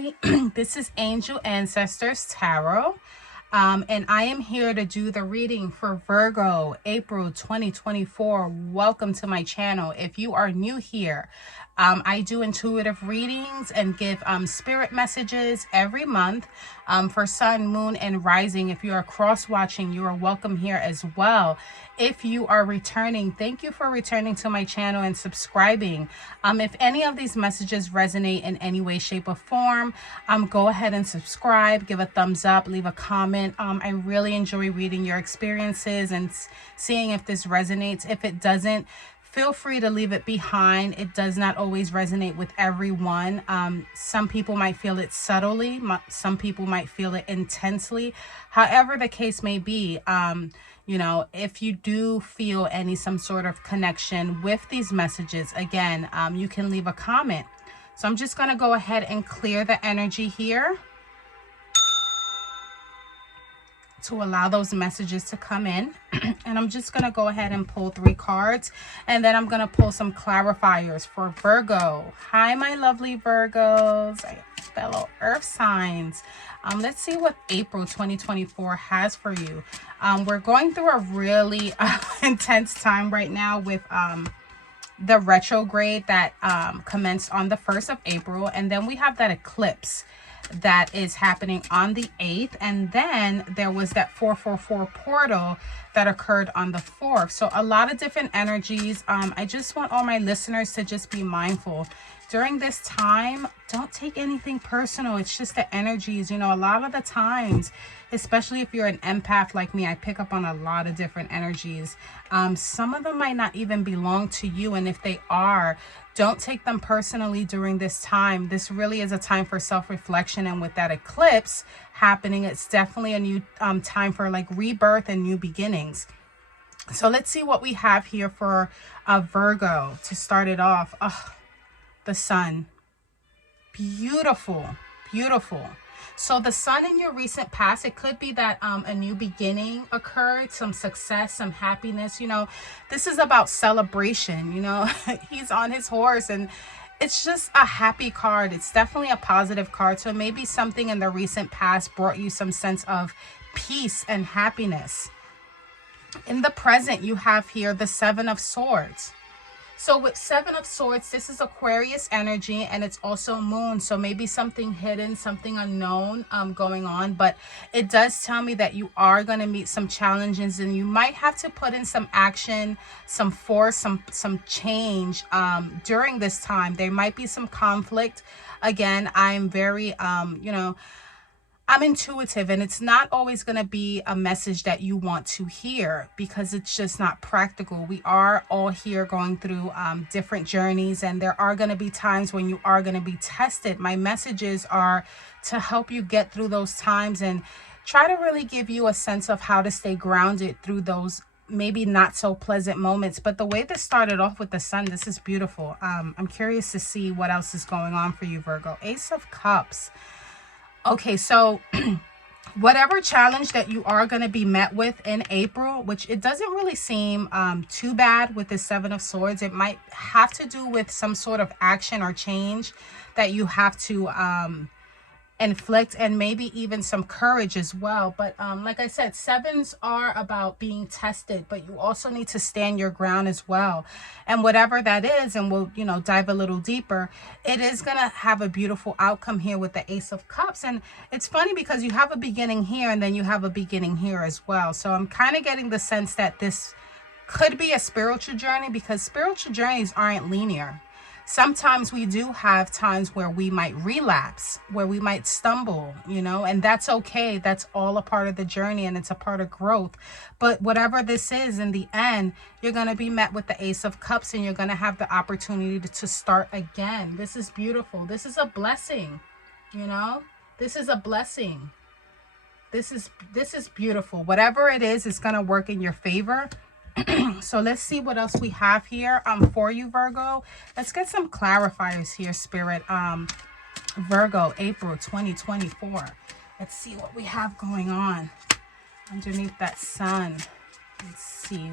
Hi, this is Angel Ancestors Tarot, and I am here to do the reading for Virgo, April 2024. Welcome to my channel. If you are new here, I do intuitive readings and give spirit messages every month for sun, moon, and rising. If you are cross-watching, you are welcome here as well. If you are returning, thank you for returning to my channel and subscribing. If any of these messages resonate in any way, shape, or form, go ahead and subscribe, give a thumbs up, leave a comment. I really enjoy reading your experiences and seeing if this resonates. If it doesn't, feel free to leave it behind. It does not always resonate with everyone. Some people might feel it subtly. Some people might feel it intensely. However the case may be, you know, if you do feel some sort of connection with these messages, again, you can leave a comment. So I'm just going to go ahead and clear the energy here to allow those messages to come in. And I'm just going to go ahead and pull 3 cards, and then I'm going to pull some clarifiers for Virgo. Hi, my lovely Virgos, fellow earth signs. Let's see what April 2024 has for you. We're going through a really intense time right now with the retrograde that commenced on the 1st of April, and then we have that eclipse that is happening on the 8th, and then there was that 444 portal that occurred on the 4th. So a lot of different energies. I just want all my listeners to just be mindful during this time. Don't take anything personal. It's just the energies. You know, a lot of the times, especially if you're an empath like me, I pick up on a lot of different energies. Some of them might not even belong to you, and if they are, don't take them personally during this time. This really is a time for self-reflection, and with that eclipse happening, it's definitely a new time for like rebirth and new beginnings. So let's see what we have here for Virgo to start it off. Oh, the sun. Beautiful, beautiful. So the sun in your recent past, it could be that a new beginning occurred, some success, some happiness. You know, this is about celebration. You know, he's on his horse, and it's just a happy card. It's definitely a positive card. So maybe something in the recent past brought you some sense of peace and happiness. In the present, you have here the 7 of Swords. So with 7 of Swords, this is Aquarius energy, and it's also moon. So maybe something hidden, something unknown going on. But it does tell me that you are going to meet some challenges, and you might have to put in some action, some force, some change during this time. There might be some conflict. Again, I'm very, you know, I'm intuitive, and it's not always going to be a message that you want to hear because it's just not practical. We are all here going through different journeys, and there are going to be times when you are going to be tested. My messages are to help you get through those times and try to really give you a sense of how to stay grounded through those maybe not so pleasant moments. But the way this started off with the sun, this is beautiful. I'm curious to see what else is going on for you, Virgo. Ace of Cups. Okay, so whatever challenge that you are going to be met with in April, which it doesn't really seem too bad with the 7 of Swords, it might have to do with some sort of action or change that you have to inflict, and maybe even some courage as well. But like I said, 7s are about being tested, but you also need to stand your ground as well. And whatever that is, and we'll, you know, dive a little deeper, it is gonna have a beautiful outcome here with the Ace of Cups. And it's funny because you have a beginning here, and then you have a beginning here as well. So I'm kind of getting the sense that this could be a spiritual journey, because spiritual journeys aren't linear. Sometimes we do have times where we might relapse, where we might stumble, you know, and that's okay. That's all a part of the journey, and it's a part of growth. But whatever this is, in the end, you're going to be met with the Ace of Cups, and you're going to have the opportunity to start again. This is beautiful. This is a blessing, you know, this is a blessing. This is beautiful. Whatever it is, it's going to work in your favor. So let's see what else we have here for you, Virgo. Let's get some clarifiers here, Spirit. Virgo, April 2024. Let's see what we have going on underneath that sun. Let's see.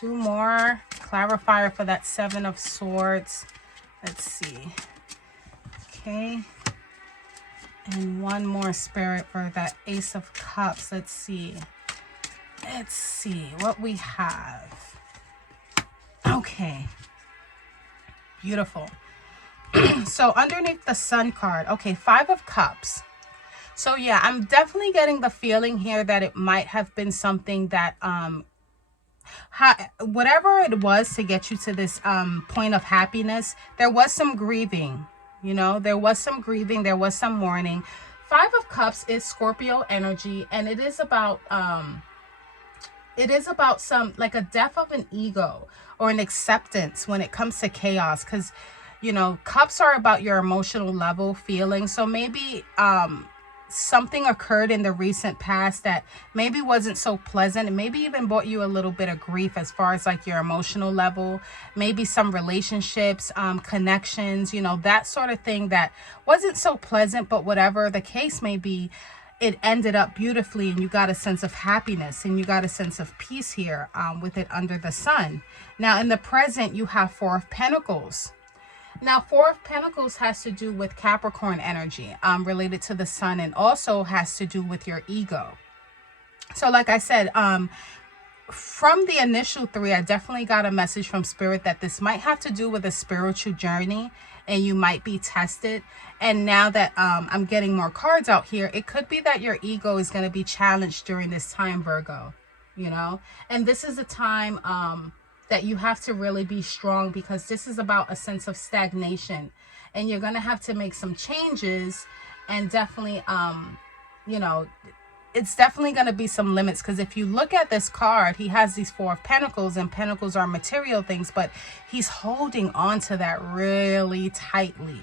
2 more clarifier for that 7 of Swords. Let's see. Okay. And one more, Spirit, for that Ace of Cups. Let's see. Let's see what we have. Okay. Beautiful. So underneath the Sun card, okay, 5 of Cups. So yeah, I'm definitely getting the feeling here that it might have been something that whatever it was to get you to this point of happiness, there was some grieving. You know, there was some grieving, there was some mourning. 5 of Cups is Scorpio energy, and it is about some, like, a death of an ego or an acceptance when it comes to chaos, because, you know, cups are about your emotional level, feeling. So maybe something occurred in the recent past that maybe wasn't so pleasant, and maybe even brought you a little bit of grief as far as like your emotional level, maybe some relationships, connections, you know, that sort of thing that wasn't so pleasant. But whatever the case may be, it ended up beautifully, and you got a sense of happiness and you got a sense of peace here with it under the Sun. Now in the present, you have 4 of Pentacles. Now, 4 of Pentacles has to do with Capricorn energy, related to the Sun, and also has to do with your ego. So like I said, from the initial 3, I definitely got a message from Spirit that this might have to do with a spiritual journey, and you might be tested. And now that I'm getting more cards out here, it could be that your ego is going to be challenged during this time, Virgo, you know. And this is a time that you have to really be strong, because this is about a sense of stagnation, and you're going to have to make some changes. And definitely you know, it's definitely going to be some limits, because if you look at this card, he has these 4 of Pentacles, and Pentacles are material things, but he's holding on to that really tightly.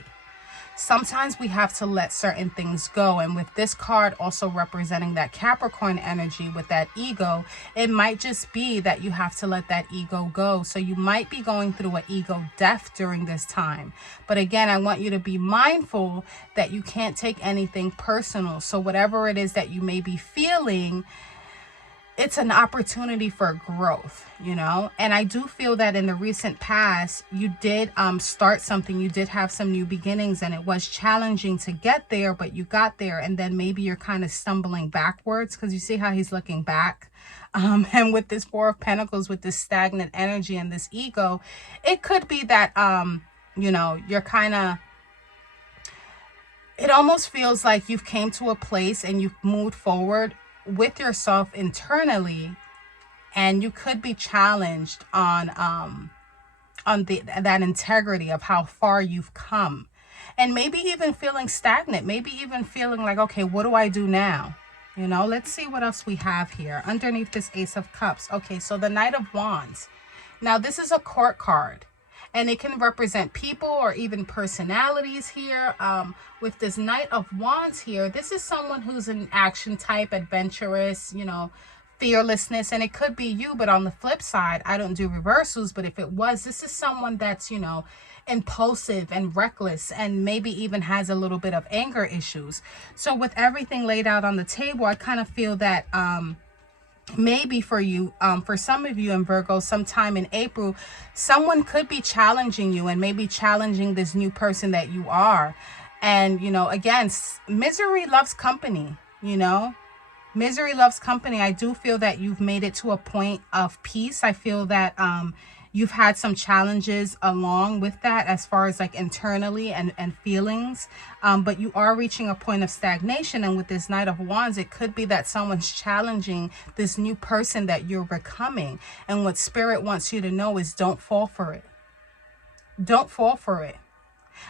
Sometimes we have to let certain things go. And with this card also representing that Capricorn energy with that ego, it might just be that you have to let that ego go. So you might be going through an ego death during this time. But again, I want you to be mindful that you can't take anything personal. So whatever it is that you may be feeling, it's an opportunity for growth, you know. And I do feel that in the recent past, you did start something, you did have some new beginnings, and it was challenging to get there, but you got there. And then maybe you're kind of stumbling backwards, because you see how he's looking back. And with this 4 of Pentacles, with this stagnant energy and this ego, it could be that you know, you're kind of, it almost feels like you've came to a place and you've moved forward with yourself internally, and you could be challenged on that integrity of how far you've come, and maybe even feeling stagnant, maybe even feeling like, okay, what do I do now? You know, let's see what else we have here underneath this Ace of Cups. Okay, so the Knight of Wands. Now this is a court card, and it can represent people or even personalities here. With this Knight of Wands here, this is someone who's an action type, adventurous, you know, fearlessness. And it could be you, but on the flip side, I don't do reversals, but if it was, this is someone that's, you know, impulsive and reckless, and maybe even has a little bit of anger issues. So with everything laid out on the table, I kind of feel that maybe for you, for some of you in Virgo, sometime in April, someone could be challenging you, and maybe challenging this new person that you are. And, you know, again, misery loves company, you know. Misery loves company. I do feel that you've made it to a point of peace. I feel that you've had some challenges along with that, as far as like internally and feelings. But you are reaching a point of stagnation. And with this Knight of Wands, it could be that someone's challenging this new person that you're becoming. And what Spirit wants you to know is don't fall for it. Don't fall for it.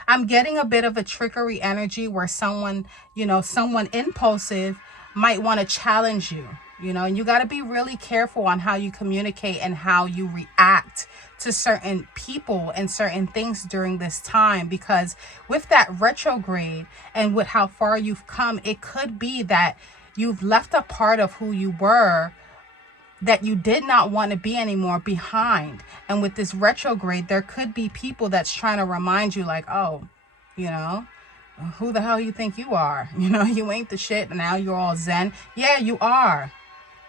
I'm getting a bit of a trickery energy where someone, you know, someone impulsive might want to challenge you, you know, and you got to be really careful on how you communicate and how you react to certain people and certain things during this time. Because with that retrograde and with how far you've come, it could be that you've left a part of who you were that you did not want to be anymore behind. And with this retrograde, there could be people that's trying to remind you like, oh, you know, who the hell you think you are? You know, you ain't the shit, and now you're all zen. Yeah, you are.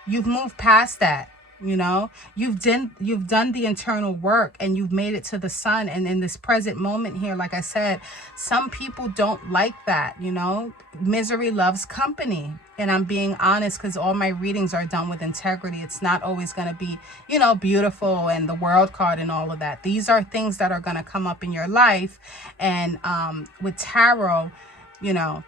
You've moved past that. You know, you've done the internal work and you've made it to the sun. And in this present moment here, like I said, some people don't like that. You know, misery loves company. And I'm being honest, because all my readings are done with integrity. It's not always going to be, you know, beautiful and the world card and all of that. These are things that are going to come up in your life. And with tarot, you know,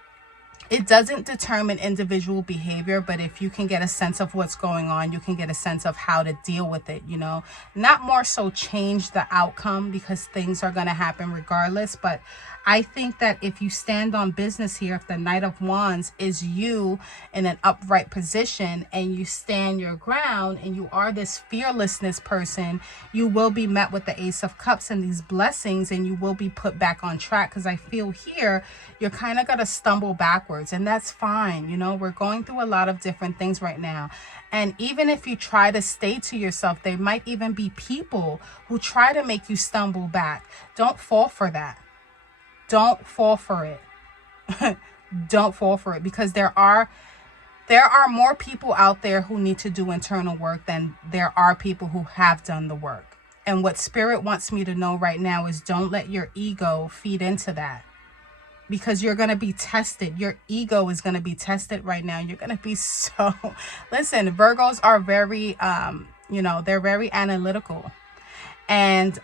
it doesn't determine individual behavior, but if you can get a sense of what's going on, you can get a sense of how to deal with it, you know, not more so change the outcome, because things are going to happen regardless. But I think that if you stand on business here, if the Knight of Wands is you in an upright position and you stand your ground and you are this fearlessness person, you will be met with the Ace of Cups and these blessings, and you will be put back on track. Because I feel here you're kind of going to stumble backwards, and that's fine. You know, we're going through a lot of different things right now. And even if you try to stay to yourself, there might even be people who try to make you stumble back. Don't fall for that. Don't fall for it. Don't fall for it, because there are more people out there who need to do internal work than there are people who have done the work. And what Spirit wants me to know right now is don't let your ego feed into that, because you're going to be tested. Your ego is going to be tested right now. You're going to be so... Listen, Virgos are very, you know, they're very analytical. And,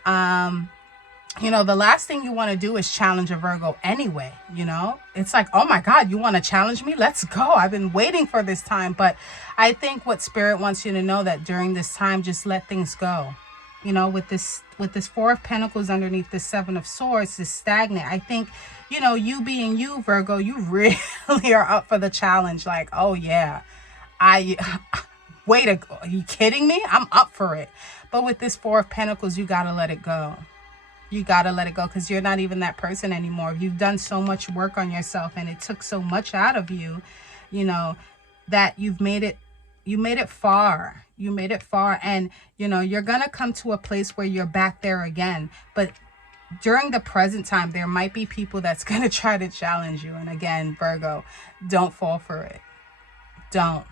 you know, the last thing you want to do is challenge a Virgo anyway. You know, it's like, oh my God, you want to challenge me? Let's go. I've been waiting for this time. But I think what Spirit wants you to know, that during this time, just let things go. You know, with this Four of Pentacles underneath the Seven of Swords, is stagnant. I think, you know, you being you, Virgo, you really are up for the challenge. Like, oh yeah, wait, are you kidding me? I'm up for it. But with this Four of Pentacles, you got to let it go. You got to let it go, because you're not even that person anymore. You've done so much work on yourself, and it took so much out of you, you know, that you made it far. You made it far. And, you know, you're going to come to a place where you're back there again. But during the present time, there might be people that's going to try to challenge you. And again, Virgo, don't fall for it. Don't.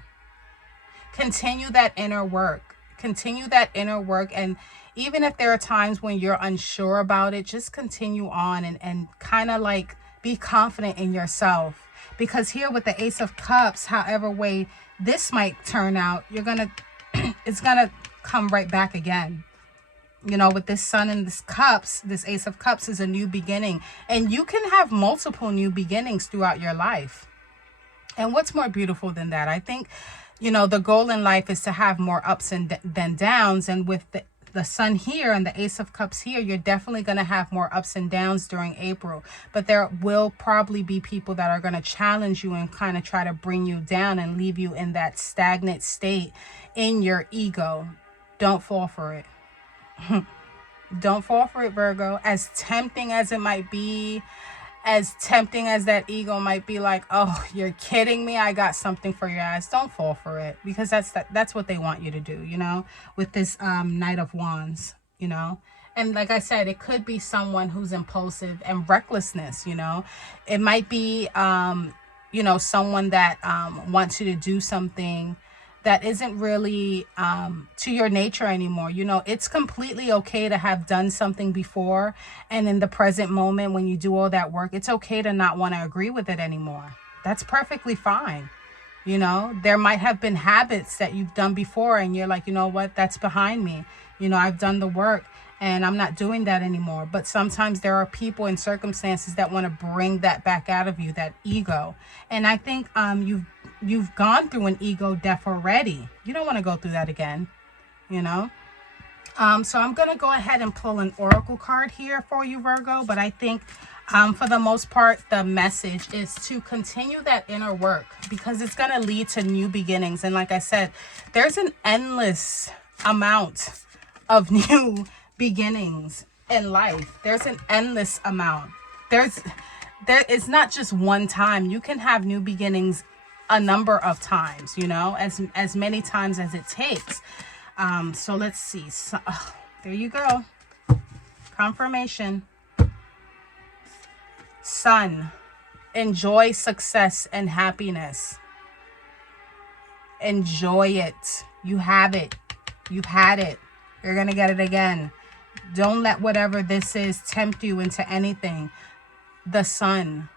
Continue that inner work. Continue that inner work. And even if there are times when you're unsure about it, just continue on and kind of like be confident in yourself. Because here with the Ace of Cups, however way this might turn out, you're gonna it's gonna come right back again. You know, with this Sun and this Cups, this Ace of Cups is a new beginning. And you can have multiple new beginnings throughout your life. And what's more beautiful than that? I think, you know, the goal in life is to have more ups than downs. And with the Sun here and the Ace of Cups here, you're definitely going to have more ups and downs during April. But there will probably be people that are going to challenge you and kind of try to bring you down and leave you in that stagnant state in your ego. Don't fall for it. Don't fall for it, Virgo. As tempting as it might be, as tempting as that ego might be, like, oh, you're kidding me, I got something for your ass. Don't fall for it, because that's what they want you to do, you know, with this Knight of Wands, you know. And like I said, it could be someone who's impulsive and recklessness, you know. It might be, you know, someone that wants you to do something that isn't really to your nature anymore. You know, it's completely okay to have done something before, and in the present moment when you do all that work, it's okay to not want to agree with it anymore. That's perfectly fine. You know, there might have been habits that you've done before and you're like, you know what, that's behind me. You know, I've done the work and I'm not doing that anymore. But sometimes there are people and circumstances that want to bring that back out of you, that ego. And I think you've gone through an ego death already. You don't want to go through that again, you know. So I'm going to go ahead and pull an oracle card here for you, Virgo. But I think for the most part, the message is to continue that inner work, because it's going to lead to new beginnings. And like I said, there's an endless amount of new beginnings in life. There's an endless amount. There is not just one time. You can have new beginnings a number of times, you know, as many times as it takes. So let's see. So, there you go. Confirmation. Sun. Enjoy success and happiness. Enjoy it. You have it. You've had it. You're going to get it again. Don't let whatever this is tempt you into anything. The Sun.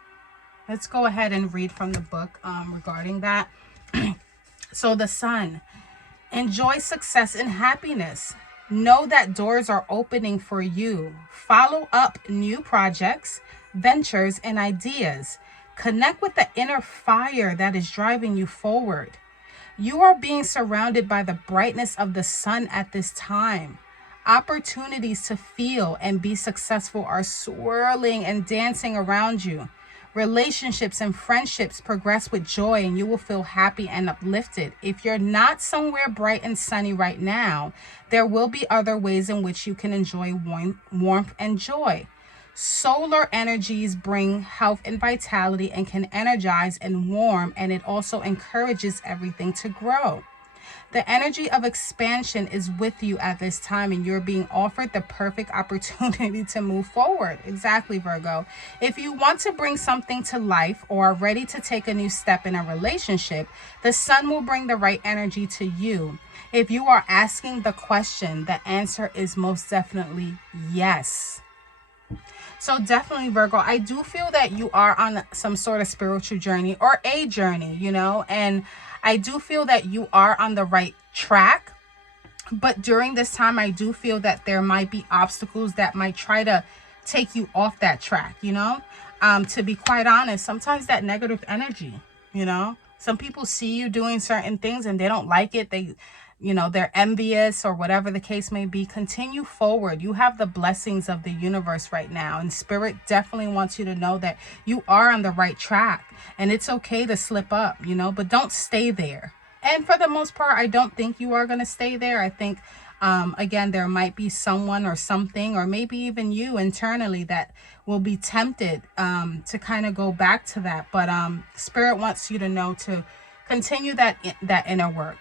Let's go ahead and read from the book regarding that. So the Sun. Enjoy success and happiness. Know that doors are opening for you. Follow up new projects, ventures, and ideas. Connect with the inner fire that is driving you forward. You are being surrounded by the brightness of the sun at this time. Opportunities to feel and be successful are swirling and dancing around you. Relationships and friendships progress with joy, and you will feel happy and uplifted. If you're not somewhere bright and sunny right now, there will be other ways in which you can enjoy warmth and joy. Solar energies bring health and vitality and can energize and warm, and it also encourages everything to grow. The energy of expansion is with you at this time, and you're being offered the perfect opportunity to move forward. Exactly, Virgo. If you want to bring something to life or are ready to take a new step in a relationship, the sun will bring the right energy to you. If you are asking the question, the answer is most definitely yes. So definitely, Virgo, I do feel that you are on some sort of spiritual journey or a journey, you know, and I do feel that you are on the right track. But during this time, I do feel that there might be obstacles that might try to take you off that track, you know. To be quite honest, sometimes that negative energy, you know, some people see you doing certain things and they don't like it. They're envious or whatever the case may be. Continue forward. You have the blessings of the universe right now, and Spirit definitely wants you to know that you are on the right track, and it's okay to slip up, you know, but don't stay there. And for the most part, I don't think you are going to stay there. I think, again, there might be someone or something, or maybe even you internally, that will be tempted to kind of go back to that. But Spirit wants you to know to continue that inner work.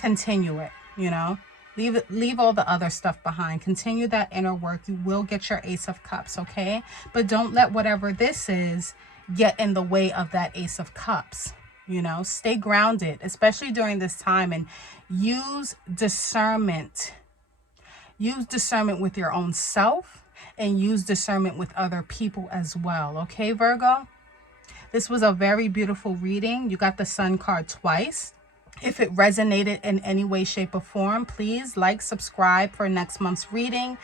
Continue it, you know, leave all the other stuff behind. Continue that inner work. You will get your Ace of Cups, okay? But don't let whatever this is get in the way of that Ace of Cups. You know, stay grounded, especially during this time, and use discernment. Use discernment with your own self, and use discernment with other people as well, okay, Virgo? This was a very beautiful reading. You got the Sun card twice. If it resonated in any way, shape, or form, please like, subscribe for next month's reading.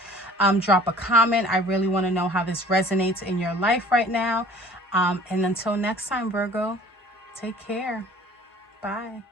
Drop a comment. I really want to know how this resonates in your life right now. And until next time, Virgo, take care. Bye.